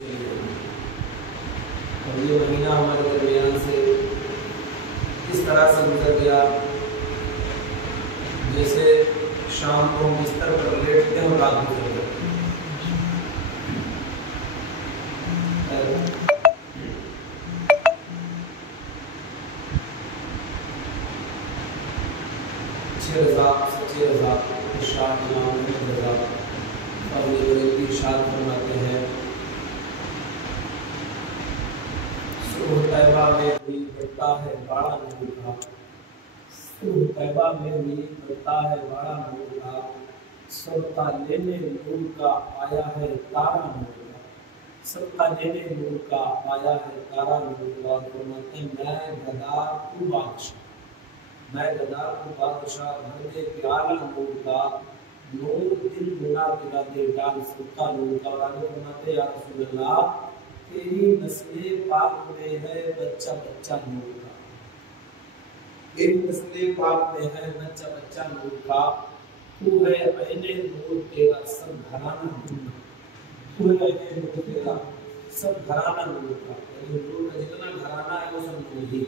और ये महीना हमारे दरमियान से इस तरह से गुजर गया जैसे शाम को बिस्तर पर लेटते हैं और रात गुजर गई। अच्छे रज़ा सच्चे रज़ा इरशाद इमाम रज़ा और ये इरशाद फरमाते हैं, सुबह तैबा में भी बढ़ता है बड़ा नूर का, सुबह तैबा में भी बढ़ता है बड़ा नूर का, सबका लेने नूर का आया है तारा नूर का, सबका लेने नूर का आया है तारा नूर का। फरमाते मैं गदा तू बादशाह, मैं गदा तू बादशाह भर दे प्याला नूर का, नूर दिल गुना तेरा दे डाल सबका नूर का। आगे फरमाते या रसूल अल्लाह तेरी नस्ले पाक में है बच्चा बच्चा नूर का, तेरी नस्ले पाक में है बच्चा बच्चा नूर का, तू है ऐने नूर तेरा सब घराना नूर का, तू है ऐने नूर तेरा सब घराना नूर का। ये नूर का जितना घराना है वो सब नूर ही,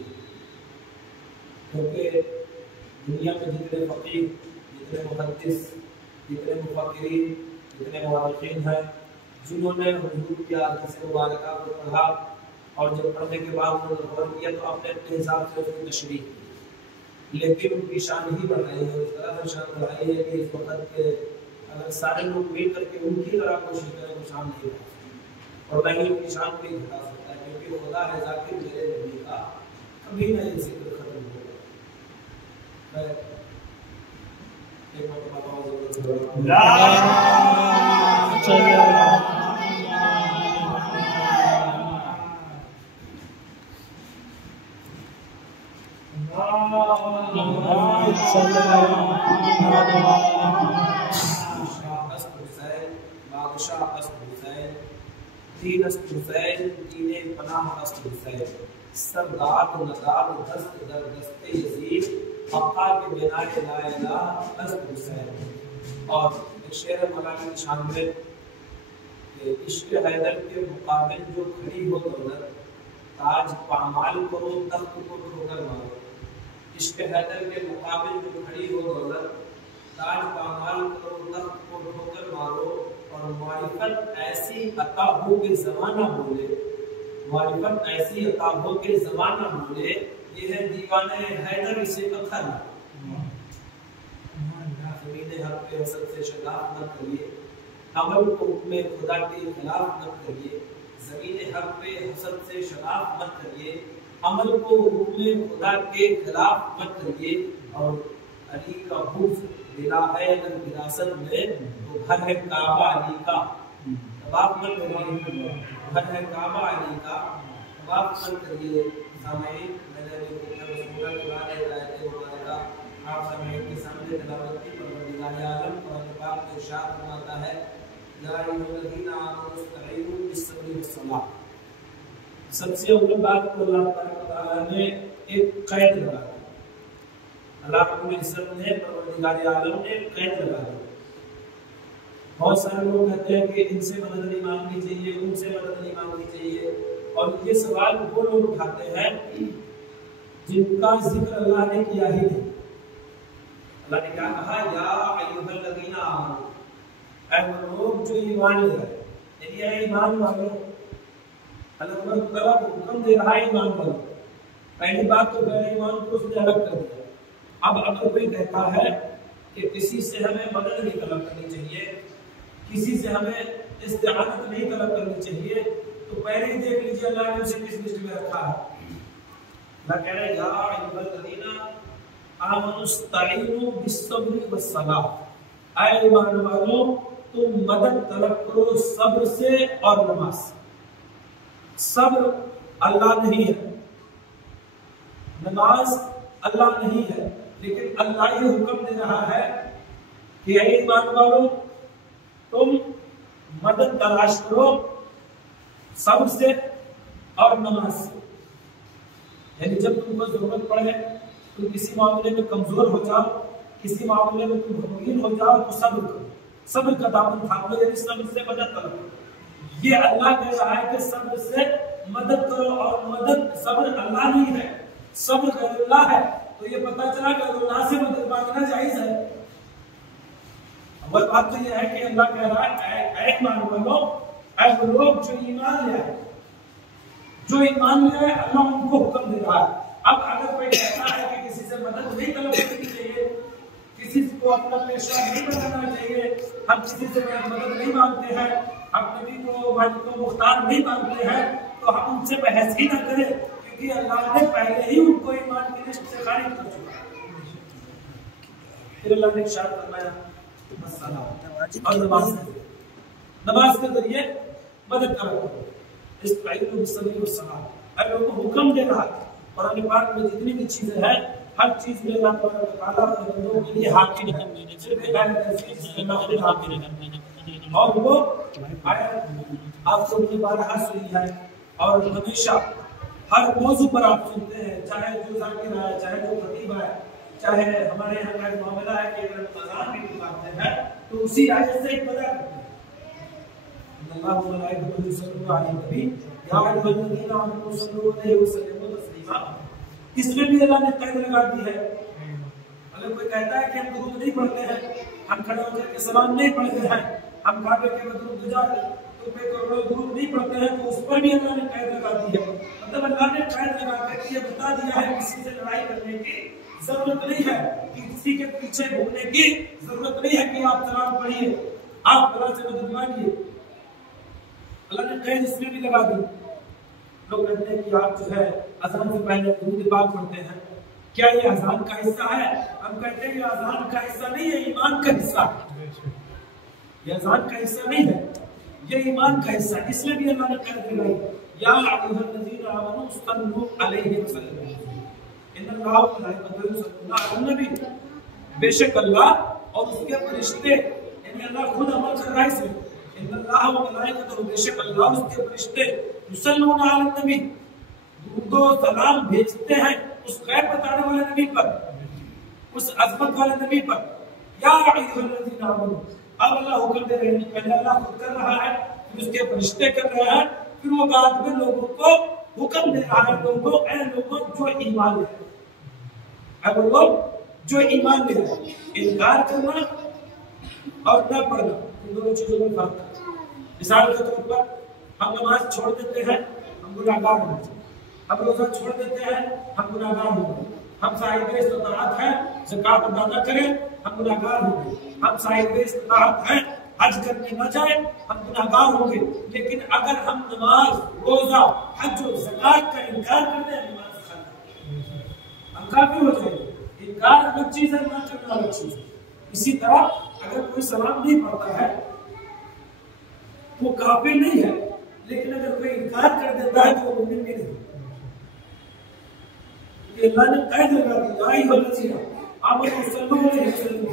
क्योंकि दुनिया में जितने फकीह, जितने मुहद्दिस, जितने मुफक्किरीन, जितने मुअर्रिखीन हैं, जिन्होंने हुजूर की हदीस मुबारका को पढ़ा और जब पढ़ने के बाद उन्होंने गौर किया तो अपने अपने हिसाब से उसकी तशरीह की, लेकिन उनकी शान ही बढ़ाई है, उस तरह से शान बढ़ाई है कि इस वक्त के अगर सारे लोग मिल करके उनकी तरह कोशिश करें तो शान नहीं बढ़ा सकते और न ही उनकी शान को ही घटा सकता है, क्योंकि खुदा है ज़ाकिर मेरे नबी का कभी न ये जिक्र खत्म होगा। एक सरदार नदार दस्त दर दस्ते यजीद अक्का के बिनाए ला इलाहा अस्त हुसैन। और एक शेर मौलाना की शान में कि इश्क हैदर के मुकाबिल जो खड़ी हो दौलत, ताज पामाल करो तख्त को ठोकर मारो। इश्क हैदर के मुकाबिल जो खड़ी हो दौलत, ताज पामाल करो तख्त को ठोकर मारो। और मारिफत ऐसी अता हो के ज़माना बोले, मारिफत ऐसी अता हो के ज़माना बोले, ये है दीवाने हैदर इसे पत्थर ना। ज़मीन हक पे हसद से शगाफ न करिए, अमल को हुक्म खुदा के खिलाफ मत करिए। ज़मीन हक पे हसद से शगाफ मत करिए, अमल को हुक्म खुदा के खिलाफ मत करिए। और अली का हुफ्ज़ मिला है अगर विरासत में तो घर है काबा अली का, तवाफ मत करिए। घर है काबा अली का, तवाफ मत करिए। सामईन मैंने रसूलुल्लाह के बाद एक आयत मुबारका आप सामईन के सामने तिलावत की। परवरदिगार आलम कुरान पाक में इरशाद फरमाता है, या अय्युहल्लज़ीना आमनू इस्तईनु बिस्सब्रि वस्सलाह। सबसे अव्वल बात को अल्लाह तआला ने एक कैद लगा दी, अल्लाह रब्बुल इज्जत ने परवरदिगार आलम ने कैद लगा दी। बहुत सारे लोग कहते हैं कि इनसे मदद नहीं मांगनी चाहिए, उनसे मदद नहीं मांगनी चाहिए, और ये सवाल वो लोग उठाते हैं जिनका जिक्र अल्लाह ने किया ही नहीं। अल्लाह ने क्या कहा, या अय्युहल्लज़ीना आमनू, ऐ वो लोग जो ईमान ले आए, यानी ऐ ईमान वालों। अल्लाह तआला हुक्म दे रहा है ईमान वालों। पहली बात तो गैर ईमान को उसने अलग कर दिया। अब अगर कोई कहता है कि किसी से हमें मदद नहीं तलब करनी चाहिए, किसी से हमें इस्तिआनत नहीं तलब करनी चाहिए, तो पहले ही देख लीजिए अल्लाह ने उसे किस लिस्ट में रखा है। अल्लाह कह रहे हैं, या अय्युहल्लज़ीना आमनू इस्तईनु बिस्सब्रि वस्सलाह, ऐ ईमान वालों तुम मदद तलब करो सब्र से और नमाज से। सब्र अल्लाह नहीं है, नमाज अल्लाह नहीं है, लेकिन अल्लाह ये हुक्म दे रहा है कि ऐ ईमान वालों तुम मदद तलाश करो सब्र से और नमाज से। यानी जब तुमको जरूरत पड़े, तुम किसी मामले में कमजोर हो जाओ, किसी मामले में तुम गमगीन हो जाओ, तो सब्र करो, सब्र का दामन थामो, यानी सब्र से मदद तलब करो। ये अल्लाह कह रहा है कि सब्र से मदद करो, और मदद सब्र अल्लाह नहीं है, सब्र गैरुल्लाह है। तो ये पता चला कि अल्लाह से मदद मांगना जायज है। अव्वल बात तो ये है कि अल्लाह कह रहा है ऐ ईमान वालों, ऐ वो लोग जो ईमान ले आए, जो ईमान ले आए, अल्लाह उनको हुक्म दे रहा है। अब अगर कोई कहता है कि किसी से मदद नहीं तलब करनी चाहिए, किसी को अपना पेशवा नहीं बनाना चाहिए, हम किसी से मदद नहीं मांगते हैं, हम नबी को वालिद को मुख्तार नहीं मांगते हैं, तो हम उनसे बहस ही ना करें, क्योंकि अल्लाह ने पहले ही उनको ईमान की लिस्ट से खारिज कर चुका है। फिर अल्लाह ने इरशाद फरमाया और नमाज के जरिए मदद करो, इस ताइब सभी को सलाम अल्लाह को हुक्म दे रहा है। कुरान पाक में जितनी भी चीजें हैं, हर चीज में अल्लाह ताला अपने बंदों के लिए हाकिम है, और वो आप सब ने बारहा सुनी है, और हमेशा हर मौजू पर आप सुनते हैं, चाहे जो जाकिर है, चाहे जो खतीब है, चाहे हमारे यहाँ का मामला है कि अगर अज़ान भी बुलाते हैं तो उसी आयत से एक पता करते हैं, अल्लाह व मलाइकतुहु युसल्लूना अलन नबी या अय्युहल्लज़ीना आमनू सल्लू अलैहि व सल्लिमू तस्लीमा। इसमें भी अल्लाह ने कैद लगा दी है। अगर कोई कहता है कि हम दुरूद नहीं पढ़ते हैं, हम खड़े होकर के सलाम नहीं पढ़ते हैं, हम काबे के बदरूद पे करोड़ों दुरूद नहीं पढ़ते हैं, तो उस पर भी अल्लाह ने कैद लगा दी है। मतलब अल्लाह ने कैद लगा करके ये बता दिया है किसी से लड़ाई करने की जरूरत नहीं है, कि किसी के पीछे घूमने की जरूरत नहीं है कि आप सलाम पढ़िए, आप अल्लाह से मदद मांगिए। अल्लाह ने कैद इसमें भी लगा दी। लोग कहते हैं कि आप जो है अज़ान से पहले दुरूद पाक पढ़ते हैं, क्या ये अज़ान का हिस्सा है? हम कहते हैं कि अज़ान का हिस्सा नहीं है, ईमान का हिस्सा है। ये अज़ान का हिस्सा नहीं है, ये ईमान का हिस्सा। इसलिए भी अल्लाह ने कैद लगाई, या अय्युहल्लज़ीना आमनू सल्लू अलैहि व सल्लिमू इन्नल्लाहा व मलाइकतुहु युसल्लूना अलन नबी। बेशक अल्लाह और उसके फरिश्ते, यानी अल्लाह खुद अमल कर रहा है इसमें, इन्नल्लाहा व मलाइकतुहु, बेशक अल्लाह और उसके फरिश्ते युसल्लूना अलन नबी, दो सलाम भेजते हैं उस गैर बताने वाले नबी पर, उस अज़मत वाले नबी पर। या अय्युहल्लज़ीना आमनू, अब अल्लाह हुक्म दे रहे हैं, पहले अल्लाह खुद कर रहा है, फिर उसके फरिश्ते कर रहे हैं, फिर वो बाद में लोगों को हुक्म दे रहा है, लोगों ऐ लोगों जो ईमान ले, अब लोग जो ईमान ले रहे, इनकार करना और न पढ़ना, इन दोनों चीजों में फर्क है। मिसाल के तौर पर हम नमाज छोड़ देते हैं, हम गुनाहगार होंगे, हम रोजा छोड़ देते हैं, हम गुनाहगार होंगे, हम साहिब इस्तिताअत हैं ज़कात अदा न करें, हम गुनाहगार होंगे, हम साहिब इस्तिताअत हैं हज करने न जाए, हम गुनाहगार होंगे। लेकिन अगर हम नमाज, रोजा, हज और ज़कात का इनकार कर दें, हम काफिर हो जाएंगे। इनकार अलग चीज है, ना करना अलग चीज है। इसी तरह अगर कोई सलाम नहीं पढ़ता है वो काफिर नहीं है, लेकिन अगर कोई इनकार कर देता है तो वो मुमिन भी नहीं। अल्लाह ने कैद लगा दी, या अय्युहल्लज़ीना आमनू सल्लू अलैहि व सल्लिमू।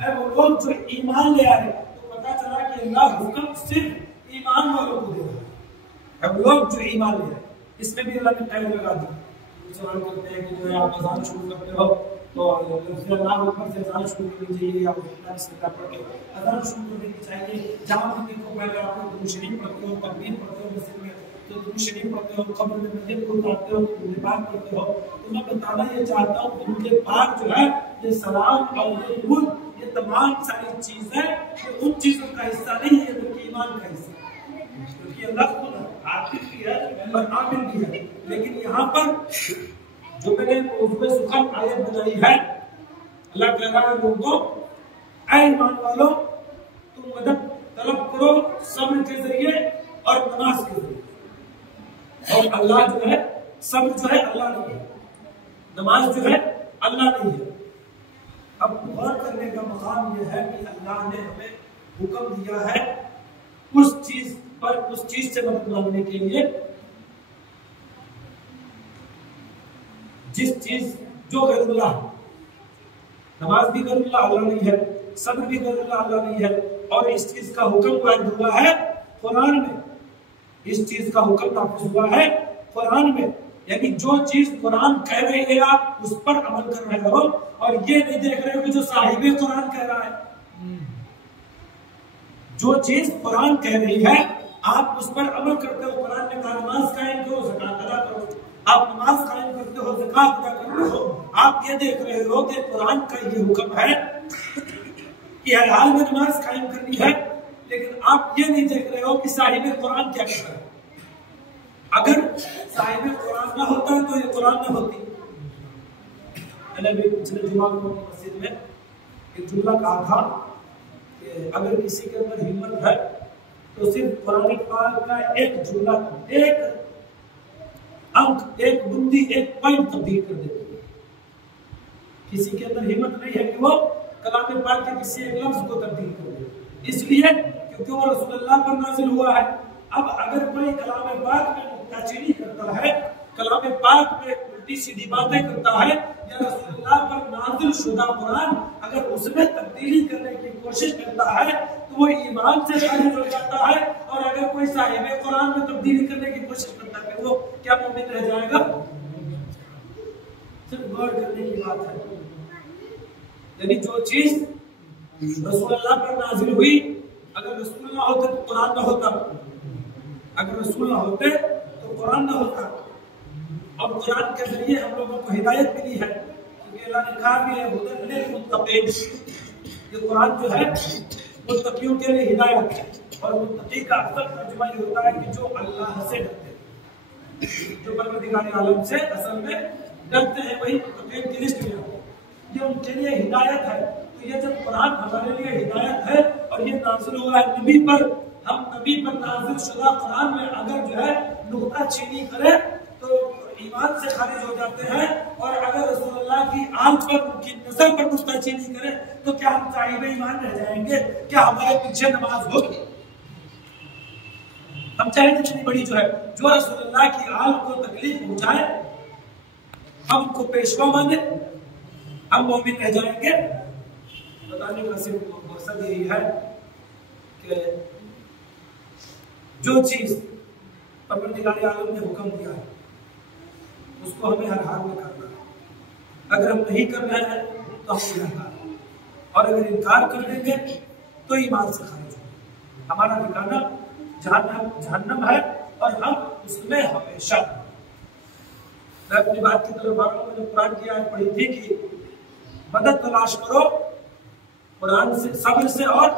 ऐ वो लोग जो ईमान ले आए, तो पता चला कि अल्लाह हुक्म सिर्फ ईमान वालों को दे रहा है। वो लोग जो ईमान ले आए, इसमें भी अल्लाह ने कैद लगा दी। सवाल करते हैं कि जो है आप अज़ान शुरू करते हो तो अल्लाह अकबर से अज़ान शुरू करनी चाहिए या बिस्मिल्लाह पढ़ के अज़ान शुरू करनी चाहिए। जहाँ भी देखो पहले आप दुरूद शरीफ पढ़ते हो, तकबीर पढ़ते हो, मस्जिद में तो दुरूद शरीफ पढ़ते हो, कब्र में मस्जिद को उतारते हो, दुरूद पाक पढ़ते हो। तो मैं बताना ये चाहता हूँ दुरूद पाक जो है, ये सलाम और ये दुरूद, ये तमाम सारी चीजें ये उन चीजों का हिस्सा नहीं है बल्कि ईमान का हिस्सा है, क्योंकि अल्लाह खुद आतिफ भी है और आमिल भी है। लेकिन यहाँ पर जो मैंने उसमें सुखम आयत बनाई है, अल्लाह कह रहा है लोगों, ऐ ईमान वालों, तुम मदद तलब करो सब्र के जरिए और नमाज के जरिए। और अल्लाह जो है, सब्र जो है अल्लाह नहीं है, नमाज जो है अल्लाह नहीं है। अब गौर करने का मकाम यह है कि अल्लाह ने हमें हुक्म दिया है उस चीज पर, उस चीज से मदद मांगने के लिए जिस चीज जो गैरुल्लाह, नमाज भी गैरुल्लाह अल्लाह नहीं है, सब्र भी गैरुल्लाह अल्लाह नहीं है। और इस चीज का हुक्म वारिद हुआ है कुरान में, इस चीज का हुक्म नाफिज हुआ है कुरान में। यानी जो चीज कुरान कह रही है आप उस पर अमल कर रहे हो, और ये नहीं देख रहे हो कि जो साहिबे कुरान कह रहा है। जो चीज कुरान कह रही है आप उस पर अमल करते हो। कुरान ने कहा नमाज कायम करो, ज़कात अदा करो। आप नमाज कायम करते हो, ज़कात अदा करते हो। आप ये देख रहे हो कि कुरान का ये हुक्म है कि हर हाल में नमाज कायम करनी है, लेकिन आप ये नहीं देख रहे हो कि साहिब कुरान क्या कर रहा है। अगर साहिब कुरान ना होता तो ये कुरान ना होती। मैंने भी पिछले जुमा को मस्जिद में एक जुमला कहा था कि अगर किसी के अंदर हिम्मत है तो सिर्फ कुरान पाक का एक जुमला, एक अंक, एक बुंदी, एक पॉइंट तब्दील कर देते। किसी के अंदर हिम्मत नहीं है कि वो कलाम पाक के किसी एक लफ्ज को तब्दील कर दे, इसलिए क्योंकि वो रसूलुल्लाह पर नाजिल हुआ है। अब अगर कोई कलाम पाक में नुक्ताचीनी करता है, कलाम पाक में उल्टी सीधी बातें करता है, या रसूलुल्लाह पर नाजिल शुदा कुरान अगर उसमें तब्दीली करने की कोशिश करता है तो वो ईमान से खारिज हो जाता है। और अगर कोई साहिब कुरान में तब्दीली करने की कोशिश करता है वो क्या मोमिन रह जाएगा? सिर्फ गौर करने की बात है। यानी जो चीज रसूलुल्लाह पर नाजिल हुई, अगर रसूल ना होते तो कुरान ना होता, अगर रसूल ना होते तो कुरान ना होता। और कुरान के जरिए हम लोगों को हिदायत मिली है, क्योंकि अल्लाह ने कहा भी है हुदन लिलमुत्तक़ीन, ये कुरान जो है मुत्तक़ियों के लिए हिदायत है। और मुत्तक़ी का असल तर्जुमा ये होता है कि जो अल्लाह से डरते हैं, जो परवरदिगार आलम से असल में डरते हैं, वही मुत्तक़ीन की लिस्ट में आते हैं। ये उनके लिए हिदायत है। तो ये जब कुरान हमारे लिए हिदायत है और ये नाज़िल हुआ है नबी पर, हम नबी पर नाज़िल शुदा कुरान में अगर जो है नुक्ताचीनी करें तो ईमान से खारिज हो जाते हैं। और अगर रसूलुल्लाह की आंख पर, उनकी नजर पर नुक्ताचीनी करें तो क्या हम साहिब ईमान रह जाएंगे? क्या हमारे पीछे नमाज होगी? हम चाहे जितनी बड़ी जो है, जो रसूलुल्लाह की आंख को तकलीफ पहुंचाए, हम उनको पेशवा माने, हम मोमिन रह जाएंगे? बताने का सिर्फ मकसद यही है कि जो चीज परवरदिगार आलम ने हुक्म दिया है उसको हमें हर हाल में करना है। अगर हम नहीं कर रहे हैं तो हम गुनहगार हैं, और अगर इनकार कर देंगे तो ईमान से खारिज होंगे। हमारा ठिकाना जहन्नम है और हम उसमें हमेशा। मैं अपनी बात की तरफ आ रहा हूं। मैंने कुरान की आयत पढ़ी थी कि मदद तलाश करो कुरान से, सब्र से और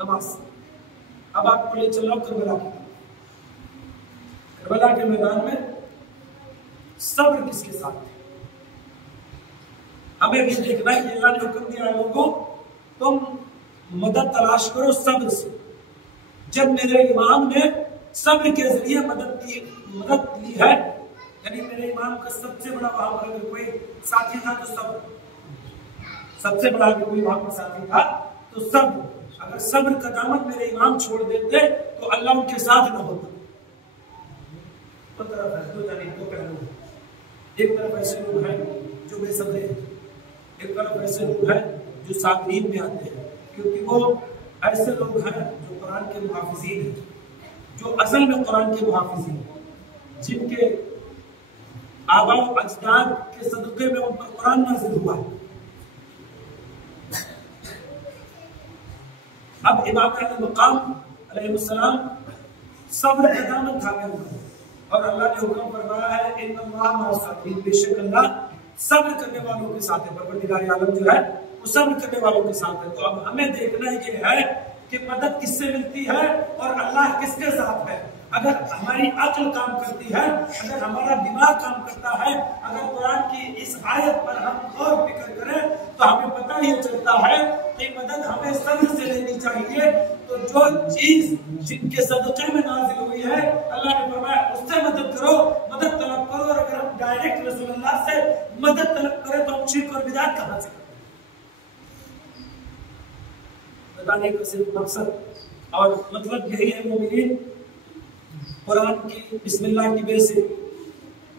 नमाज से। अब आपको ले चल रहा हूं करबला के मैदान में सब्र किसके साथ है? हमें भी देखना है कि अल्लाह ने हुक्म दिया है लोगों, तुम मदद तलाश करो सब्र से। जब मेरे इमाम ने सब्र के जरिए मदद ली है, यानी मेरे इमाम का सबसे बड़ा वहां पर अगर कोई साथी था तो सब्र, सबसे बड़ा अगर कोई वहां पर साथी था तो सब्र। अगर सब्र का दामन मेरे इमाम छोड़ देते तो अल्लाह उनके साथ न होता। दो तरफ है, दो पहलू है। एक तरफ ऐसे लोग हैं जो बेसब्र हैं, एक तरफ ऐसे लोग हैं जो साबरीन में आते हैं, क्योंकि वो ऐसे लोग हैं जो कुरान के मुहाफिज़ीन हैं, जो असल में कुरान के मुहाफिज़ीन हैं, जिनके आबा व अजदाद के सदक़े में उन पर कुरान नाज़िल हुआ है। अब इमाम अलैहिस्सलाम सब्र का दामन थामे हुए हैं और अल्लाह ने हुक्म फरमाया है इन्नल्लाह मअस-साबिरीन, बेशक अल्लाह सब्र करने वालों के साथ है। परवरदिगार आलम जो है वो सब्र करने वालों के साथ है। तो अब हमें देखना ये है कि मदद किससे मिलती है और अल्लाह किसके साथ है। अगर हमारी अक्ल काम करती है, अगर हमारा दिमाग काम करता है, अगर कुरान की इस आयत पर हम गौर फिक्र करें तो हमें पता ही चलता है कि मदद हमें सब्र से लेनी चाहिए। तो जो चीज जिनके सदक़े में नाज़िल हुई है, अल्लाह ने फरमाया उससे मदद करो, मदद तलब करो। और अगर हम डायरेक्ट रसूलुल्लाह से मदद तलब करें तो हम शिर्क और बिदअत कहां से करें? बताने का सिर्फ मकसद और मतलब यही है मोमिनीन, कुरान की बिस्मिल्लाह की बे से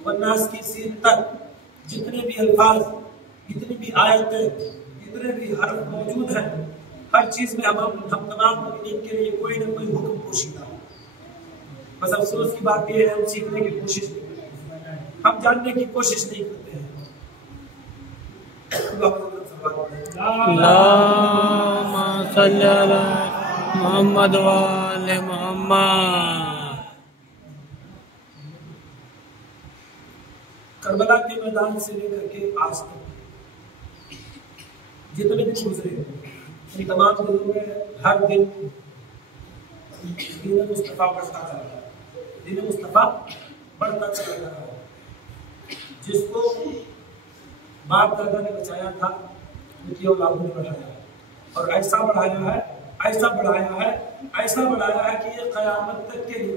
वन्नास की सीन तक जितने भी अल्फाज, जितनी भी आयतें, जितने भी हर्फ मौजूद हैं, हर चीज में हम तमाम मोमिनीन के लिए कोई ना कोई हुक्म पोशीदा है। बस अफसोस की बात यह है हम सीखने की कोशिश नहीं करते हैं, हम जानने की कोशिश नहीं करते हैं। अल्लाहुम्मा सल्ली अला मुहम्मद व आले मुहम्मद। करबला के मैदान से लेकर के आज तक जितने दिन गुजरे इन तमाम दिनों में हर दिन दीन मुस्तफा बढ़ता चला रहा है, दीन मुस्तफा बढ़ता चला रहा है। जिसको बाप दादा ने बचाया था उनकी औलादों ने बढ़ाया है, और ऐसा बढ़ाया है, ऐसा बढ़ाया है, ऐसा बढ़ाया है कि ये क़यामत तक के लिए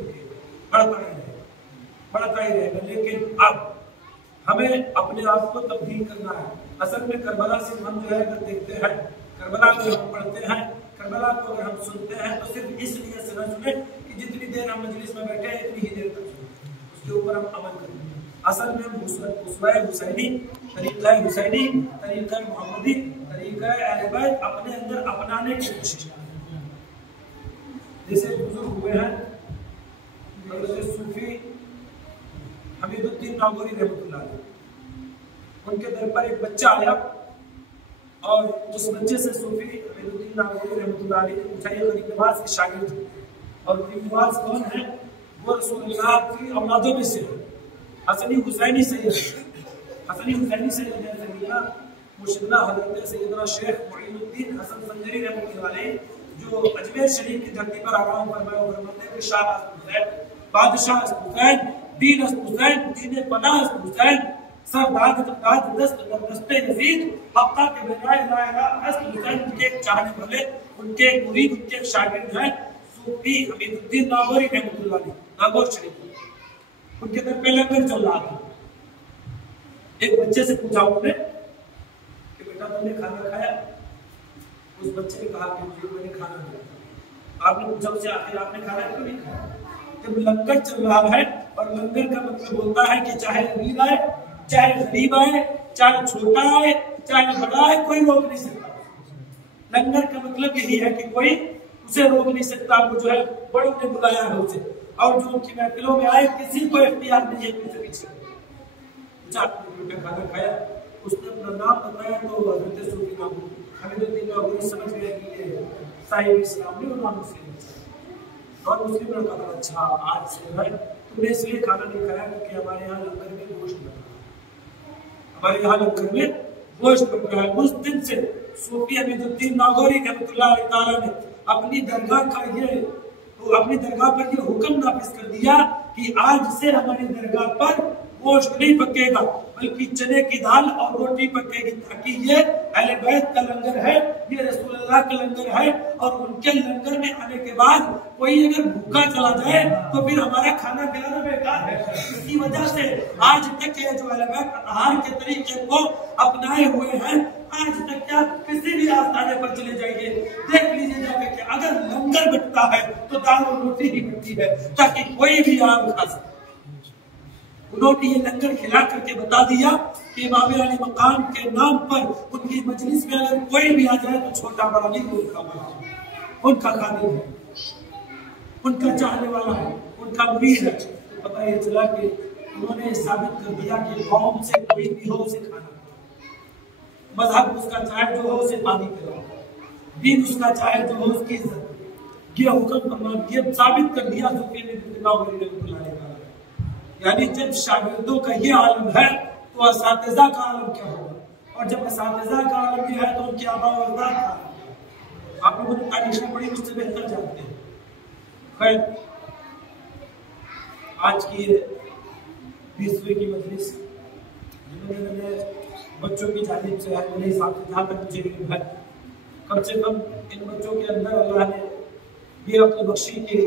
बढ़ता ही रहेगा। लेकिन अब हमें अपने आप को तब्दील करना है। असल में करबला से हम जो है अगर देखते हैं, करबला को हम पढ़ते हैं, करबला को अगर हम सुनते हैं तो सिर्फ इसलिए से न सुने कि जितनी देर हम मजलिस में बैठे हैं इतनी ही देर तक सुने, उसके ऊपर हम अमल करें। असल में हम उसवा हुसैनी, तरीक़ा हुसैनी, तरीक़ा मोहम्मदी, तरीक़ा अहले बैत अपने अंदर अपनाने की कोशिश करें। जैसे बुजुर्ग हुए हैं हज़रत सूफी हमीदुद्दीन नागौरी रहमतुल्लाह अलैह, उनके दर पर एक बच्चा आया और उस बच्चे से सूफी हमीदुद्दीन नागौरी रहमतुल्लाह अलैह ने पूछा, ये गरीब नवाज के शागिर्द थे, और गरीब नवाज कौन है? वो रसूलुल्लाह की औलादों में से हसनी हुसैनी सैयद, हसनी हुसैनी सैयद है सैयदना मुर्शिदना हज़रत सैयदना शेख मुईनुद्दीन हसन संजरी रहमतुल्लाह अलैह, जो अजमेर शरीफ की धरती पर आराम फरमाए और फरमाते हैं शाह हुसैन, बादशाह हुसैन, दीन हुसैन, दीन पनाह हुसैन, सरदाद दस्ते यजीद, हफ्ता के बजाय ला इलाहा हुसैन, उनके एक चाहने वाले, उनके एक मुरीद, उनके एक शागिर्द हैं सूफी हमीदुद्दीन नागौरी रहमतुल्लाह अलैह, नागौर शरीफ। उनके घर पे लंगर चल रहा था। एक बच्चे से पूछा उन्होंने कि बेटा तुमने खाना खाया? उस बच्चे ने कहा कि मुझे मैंने खाना खाया। आपने पूछा उससे आखिर आपने खाना क्यों नहीं खाया? जब लंगर चल रहा है, और लंगर का मतलब होता है कि चाहे अमीर आए, चाहे गरीब आए, चाहे छोटा आए, चाहे बड़ा आए, कोई रोक नहीं सकता। लंगर का मतलब यही है कि कोई उसे रोक नहीं सकता। वो जो है बड़ों ने बुलाया है उसे, और जो उनकी महफिलों में आए किसी को इख्तियार नहीं है पीछे पीछे। खाना खाया, उसने अपना नाम बताया तो हज़रत सूफी नागौरी हमीदुद्दीन नागौरी समझ गए कि ये साहिब इस्लाम ने उन्होंने मुस्लिम, और मुस्लिम ने कहा अच्छा आज से है तुमने इसलिए खाना नहीं खाया क्योंकि हमारे यहाँ लंगर में गोश्त बन रहा है, हमारे यहाँ लंगर में गोश्त बन रहा है। उस दिन से सूफी हमीदुद्दीन नागौरी रहमतुल्लाह अलैह ताला ने अपनी दरगाह का अपनी दरगाह पर ये हुक्म नाफिज कर दिया कि आज से हमारी दरगाह पर गोश्त नहीं पकेगा, बल्कि चने की दाल और रोटी पकेगी, ताकि ये अहले बैत का लंगर है, ये रसूलुल्लाह का लंगर है, और उनके लंगर में आने के बाद कोई अगर भूखा चला जाए तो फिर हमारा खाना खिलाना बेकार है। इसी वजह से आज तक ये जो अहले बैत आहार के तरीके को अपनाए हुए हैं, आज तक क्या किसी भी आस्थाने पर चले जाइए देख लीजिए जाके कि अगर लंगर बंटता है तो दाल और रोटी ही बनती है, ताकि कोई भी आराम खा सके। उन्होंने ये लंगर खिला करके बता दिया कि इमाम अली मकाम के नाम पर उनकी मजलिस में अगर कोई भी आ जाए तो छोटा बड़ा नहीं, उनका खादिम है, उनका चाहने वाला है, उनका मुरीद है। तो पता ये चला कि उन्होंने साबित कर दिया कि कौम से कोई भी हो उसे खाना, मजहब उसका चाहे जो हो उसे पानी पिलाओ, दीन उसका चाहे जो हो उसकी इज्जत। ये हुक्म ये साबित कर दिया सूफी ने। यानी जब शागिर्दों का ये आलम है तो असातिज़ा का आलम क्या होगा, और जब असातिज़ा का आलम ये है तो उनके आबा और अजदाद का। आप लोगों ने तारीखें पढ़ी, मुझसे बेहतर जानते हैं। खैर, आज की 20वीं की मजलिस मैंने बच्चों की जानिब से है, मेरे हिसाब से जहाँ तक मुझे इल्म है, कम से कम इन बच्चों के अंदर अल्लाह ने ये अक्ल बख्शी के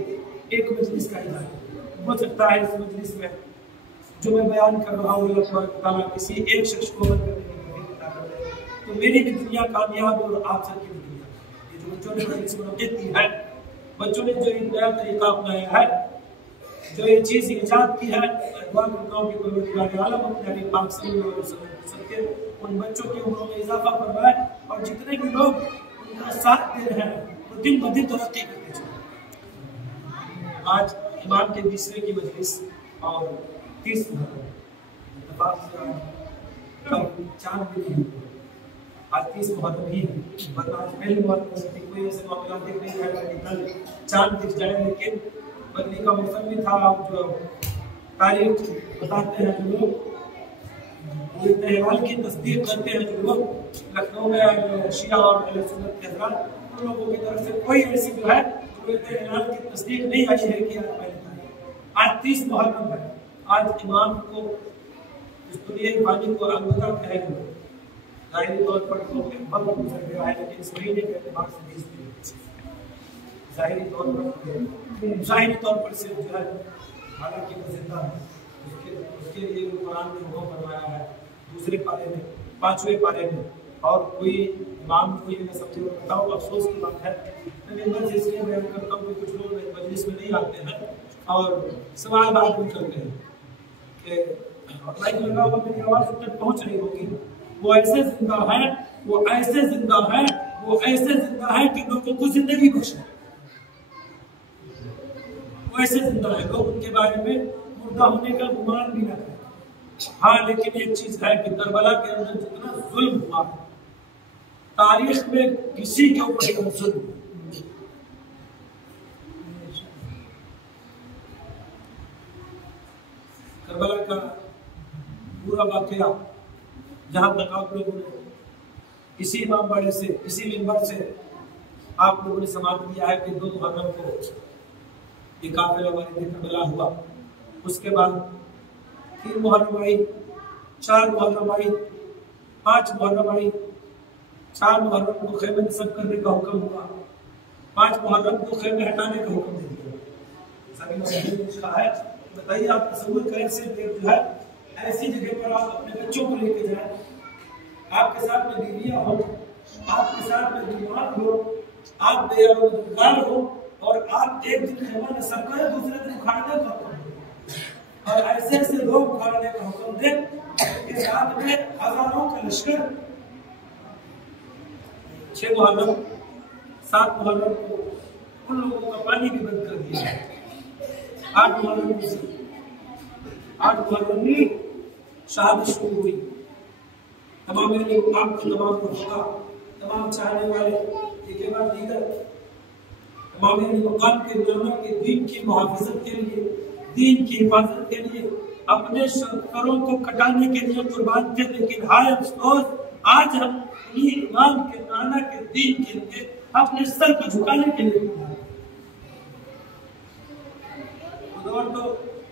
एक मजलिस का इजाज़त हो सकता है। इस मजलिस में जो मैं बयान कर रहा हूँ अल्लाह किसी एक शख्स को अमल करने की ताकत है, तो मेरी भी दुनिया कामयाब और आप सबकी भी दुनिया। ये जो बच्चों ने मजलिस मुनक़्क़िद की है, बच्चों ने जो नया तरीका अपनाया है, जो ये चीज़ ईजाद की है, दुआ करता हूँ कि परवरदिगार आलम अपने नबी पाक सल्लल्लाहु अलैहि वसल्लम के उन बच्चों की उम्रों में इजाफा फरमाए, और जितने भी लोग उनका साथ दे रहे हैं वो दिन ब दिन तरक्की करते चले। आज इमाम के 20वीं की मजलिस और 30 चांद भी है, आज 30 मुहर्रम ही है, वरना आज पहले मुहर्रम कोई ऐसे मामला दिख नहीं रहा कि कल चांद दिख जाए, लेकिन बदली का मौसम भी था। जो तारीख बताते हैं जो लोग हिलाल की तस्दीक करते हैं जो लोग लखनऊ में शिया और अहले सुन्नत के हज़रात, उन लोगों की तरफ से कोई ऐसी जो है हिलाल की तस्दीक नहीं आई है कि आज 30 मुहर्रम है। आज इमाम को इस दुनिया पानी को अलविदा कहेंगे, ज़ाहिरी तौर पर तो वक्त गुजर गया है, लेकिन इस महीने के एतबार से 20 दिन ज़ाहिरी तौर पर सिर्फ जो है, हालांकि वो जिंदा है, उसके लिए कुरान ने हुक्म फरमाया है दूसरे पारे में 5वें पारे में। और कोई इमाम को ये न समझे, बताओ अफसोस की बात है, मैं इसलिए बयान करता हूँ कि कुछ लोग मजलिस में नहीं आते हैं और सवाल बात भी करते हैं कि माइक लगा हुआ, मेरी आवाज़ तक पहुँच रही होगी। वो ऐसे जिंदा है, वो ऐसे जिंदा है, वो ऐसे जिंदा है कि लोगों को जिंदगी बख्शे। वो ऐसे जिंदा है, लोग उनके बारे में मुर्दा होने का गुमान भी न करें। हाँ, लेकिन एक चीज है कि करबला के अंदर जितना जुल्म हुआ है, तारीख में किसी के ऊपर इतना जुल्म, करबला का पूरा वाकया जहां तक आप लोगों ने इसी इमाम बाड़े से, इसी मिंबर से आप लोगों ने समाप्त किया है कि 2 मुहर्रम को ये काफिला वारिद करबला हुआ। उसके बाद 3 मुहर्रम आई, 4 मुहर्रम आई, 5 मुहर्रम आई। 4 मुहर्रम को खेमे नस्ब करने का हुक्म हुआ, 5 मुहर्रम को खेमे हटाने का हुक्म दे दिया। है बताइए, आप तसव्वुर करें से जो है ऐसी जगह पर आप अपने बच्चों को लेके जाएं, आपके साथ में बीवियां हो, आपके साथ में बीमार हो, आप बेरोजगार हो, और आप एक दिन खेमा नस्ब करें, दूसरे दिन उखाड़ने का हुक्म दें, और ऐसे ऐसे लोग उखाड़ने का हुक्म दें कि साथ में हजारों का लश्कर। 6 मुहर्रम 7 मुहर्रम को उन लोगों का पानी भी बंद कर दिया। 8 मुहर्रम में शहादत शुरू हुई। तमाम मुकाम के तमाम रुफ़क़ा, तमाम चाहने वाले एक के बाद दीगर तमाम मुकाम के उलमा के दीन की मुहाफ़िज़त के लिए, दीन की हिफाजत के लिए अपने सरों को कटाने के लिए कुर्बान थे। लेकिन हाय अफसोस, आज हम उन्हीं इमाम के नाना के दीन के लिए अपने सर को झुकाने के लिए दौर तो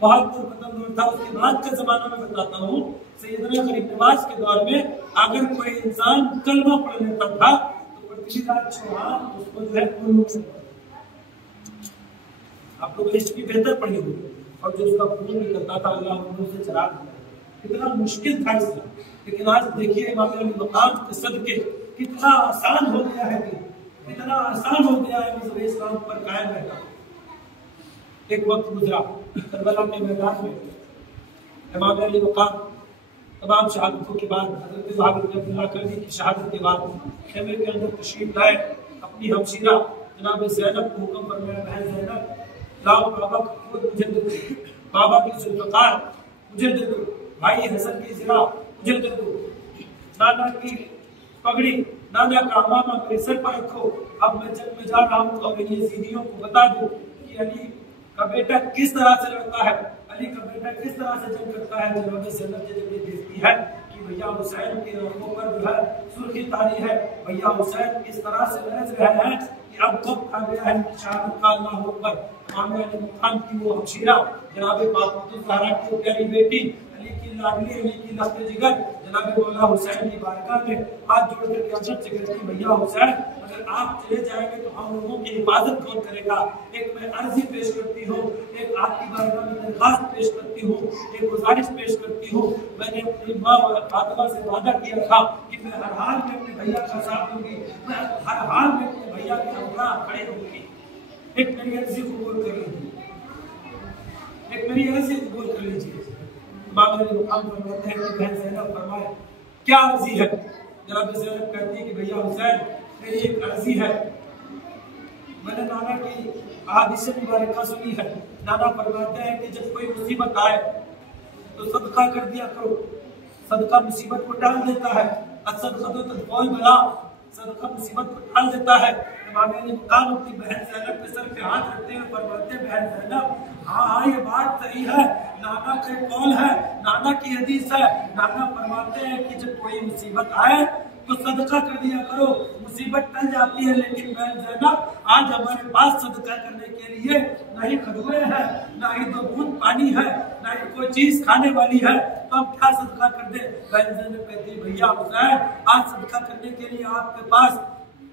बहुत दुर्बदल दौर था। उसके बाद का जमाना में बताता हूँ, सैयदना गरीब नवाज के दौर में अगर कोई इंसान कलमा पढ़ लेता था तो पृथ्वीराज चौहान उसको जो है आप लोग हिस्ट्री बेहतर पढ़ी होगी, और जो उसका खून निकलता था अल्लाह उन्होंने से चला दिया। कितना मुश्किल था इसका, लेकिन आज देखिए इमाम अली मकाम के सदके कितना आसान हो गया है, कितना आसान हो गया है मज़हब इस्लाम पर कायम रहना। एक वक्त गुजरा करबला के मैदान में, इमाम अली मकाम तमाम शहादतों के बाद, हज़रत वहाब अब्दुल्लाह करनी की शहादत के बाद खेमे के अंदर तशरीफ लाए। अपनी हमशीरा जनाब ज़ैनब को हुक्म फरमाया, बहन ज़ैनब लाओ बाबा का खुद मुझे दे दो, बाबा की जुल्फ़कार मुझे दे दो, भाई हसन की ज़रा मुझे दे दो, नाना की पगड़ी, नाना का अमामा मेरे सर पर रखो। अब मैं जब मैं जा रहा हूँ और इन यज़ीदियों को बता दो कि अली का बेटा किस तरह से लड़ता है, अली का बेटा किस तरह से जंग करता है। जनाब ज़ैनब जब ये देखती है कि भैया हुसैन के आंखों पर जो है सुर्खी तारी है, भैया हुसैन किस तरह से लड़ रहे हैं कि अब वक्त आ गया है शहादत का। अल्लाह अकबर। इमाम अली मकाम की वो हमशीरा जनाब फातिमा ज़हरा की प्यारी बेटी, अली की लाडली, अली की लफ्ज़ जिगर, जनाब मौला हुसैन की बारगाह में हाथ जोड़ कर अजब से कहती, भैया हुसैन अगर आप चले जाएंगे तो हम लोगों की हिफाजत कौन करेगा। एक मैं अर्जी पेश करती हूँ, एक आपकी बारगाह में दरखास्त पेश करती हूँ, एक गुजारिश पेश करती हूँ। मैंने अपनी माँ फातिमा से वादा किया था कि मैं हर हाल में अपने भैया का साथ दूंगी, मैं हर हाल में अपने भैया के हमरा खड़े रहूंगी। एक मेरी अर्जी कबूल कर लीजिए, एक मेरी अर्जी कबूल कर लीजिए। इमाम अली मकाम फरमाते हैं कि बहन ज़ैनब फरमाए क्या अर्जी है। जनाब ज़ैनब कहती है कि भैया हुसैन मेरी एक अर्जी है। मैंने नाना की हदीस मुबारक सुनी है, नाना फरमाते हैं कि जब कोई मुसीबत आए तो सदका कर दिया करो, सदका मुसीबत को टाल देता है। असदक़तु तदफ़उल बला, सदका मुसीबत को टाल देता है। इमाम अली मकाम अपनी बहन ज़ैनब के सर पे हाथ रखते हैं, फरमाते हैं बहन ज़ैनब हाँ हाँ ये बात सही है, नाना का कौल है, नाना की हदीस है। नाना फरमाते हैं कि जब कोई मुसीबत आए तो सदका कर दिया करो, मुसीबत टल जाती है। लेकिन बहन ज़ैनब, आज हमारे पास सदका करने के लिए ना ही खजूरें हैं, ना ही 2 बूंद पानी है, ना ही कोई चीज खाने वाली है, तो हम क्या सदका कर दे। बहन ज़ैनब कहती, भैया हुसैन, आज सदका करने के लिए आपके पास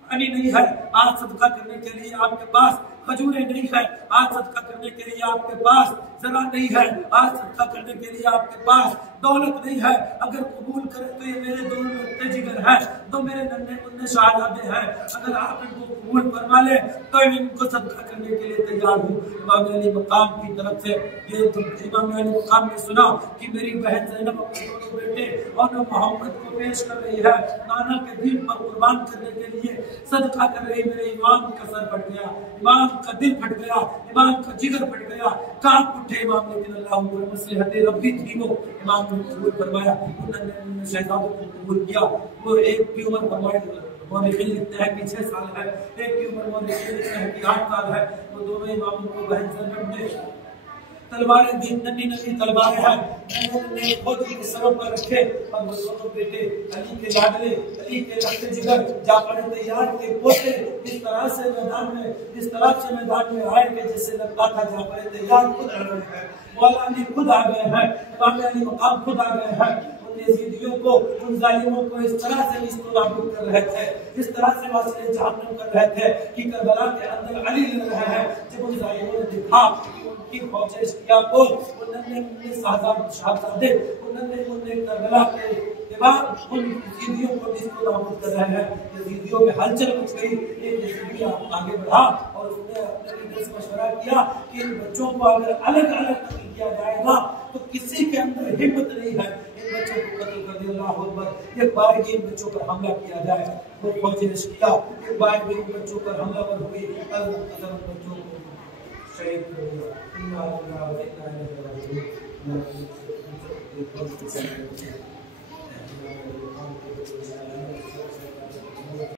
पानी नहीं है, आज सदका करने के लिए आपके पास खजूरें नहीं है, आज सदका करने के लिए आपके पास जरा नहीं है, आज सदका करने के लिए आपके पास दौलत नहीं है। अगर कबूल करें तो ये मेरे 2 लत्ते जिगर है, 2 मेरे नन्हे मुन्ने शहजादे हैं, अगर आप इनको कबूल फरमा ले तो इनको सदका करने के लिए तैयार हूँ। इमाम अली मकाम की तरफ से ये इमाम अली मकाम ने सुना कि मेरी बहन ज़ैनब अपने 2 बेटे और मोहम्मद को पेश कर रही है, नाना के दीन पर कुर्बान करने के लिए सदका कर रही। मेरे इमाम का सर फट गया, इमाम का दिल फट गया, इमाम का जिगर फट गया, कांप उठे इमाम। लेकिन अल्लाह मसलहत रब्बी थी, वो इमाम ने कबूल फरमाया, उन्होंने शहजादों को कबूल किया। वो एक की उम्र फरमाई मौलिकी लिखते हैं कि 6 साल है, एक की उम्र मौलिकी लिखते हैं कि 8 साल है। वो दोनों इमामों को बहन ज़ैनब ने तलवारें दी, नन्ही नन्ही तलवारें हैं, खुद के सरों पर रखे और वो दोनों बेटे अली के लाडले, अली के रखते जिगर, जाफर तैयार के पोते इस तरह से मैदान में आए कि जैसे लगता था जाफर तैयार खुद आ गए हैं, मौला अली खुद आ गए हैं, इमाम अली मकाम खुद आ गए हैं। यजीदियों को, उन जालिमों को इस तरह से निस्तनाबूद कर रहे थे, इस तरह से वासिले जहन्नम कर रहे थे कि करबला के अंदर अली लड़ रहे हैं। जब उन जालिमों ने देखा कि उनकी फौजें शिया को, उन्होंने शहजादे, उन्होंने करबला के बाद उन यजीदियों को निस्तनाबूद कर रहे हैं। यजीदियों में हलचल मच गई। एक यजीदी आगे बढ़ा और उसने अपने लीडर से मशवरा किया कि इन बच्चों को अगर अलग अलग कत्ल किया जाएगा तो किसी के अंदर हिम्मत नहीं है, इन बच्चों को कत्ल कर दिया। अल्लाह अकबर। एक बार इन बच्चों पर हमला किया जाए, वो फौजी ने किया। एक बार भी इन बच्चों पर हमलावर हुई, बच्चों को शहीद कर दिया।